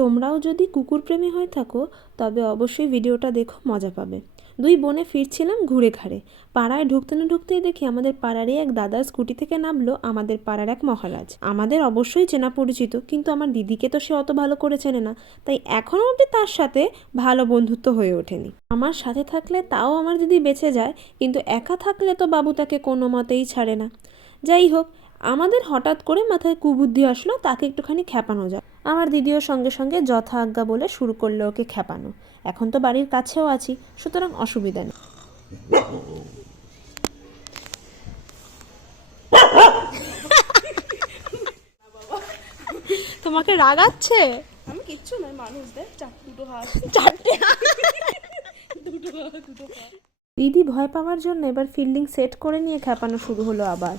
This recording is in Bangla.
তোমরাও যদি কুকুর প্রেমী হয়ে থাকো তবে অবশ্যই ভিডিওটা দেখো, মজা পাবে। দুই বোনে ফিরছিলাম ঘুরে ঘাড়ে। পাড়ায় ঢুকতে না ঢুকতেই দেখি আমাদের পাড়ারই এক দাদা স্কুটি থেকে নামলো আমাদের পাড়ার এক মহারাজ। আমাদের অবশ্যই চেনা পরিচিত, কিন্তু আমার দিদিকে তো সে অত ভালো করে চেনে না, তাই এখনও অবধি তার সাথে ভালো বন্ধুত্ব হয়ে ওঠেনি। আমার সাথে থাকলে তাও আমার দিদি বেঁচে যায়, কিন্তু একা থাকলে তো বাবু তাকে কোনো মতেই ছাড়ে না। যাই হোক, আমাদের হঠাৎ করে মাথায় কুবুদ্ধি আসলো তাকে একটুখানি খ্যাপানো যায়। আমার দিদিও সঙ্গে সঙ্গে যথা আজ্ঞা বলে শুরু করলো ওকে খ্যাপানো। এখন তো বাড়ির কাছেও আছি, সুতরাং অসুবিধা নেই। তোমাকে রাগাচ্ছে? আমি কিচ্ছু নয়, মানুষদের দুটো হাত চারটে দুটো পা। দিদি ভয় পাওয়ার জন্য এবার ফিল্ডিং সেট করে নিয়ে খ্যাপানো শুরু হলো আবার।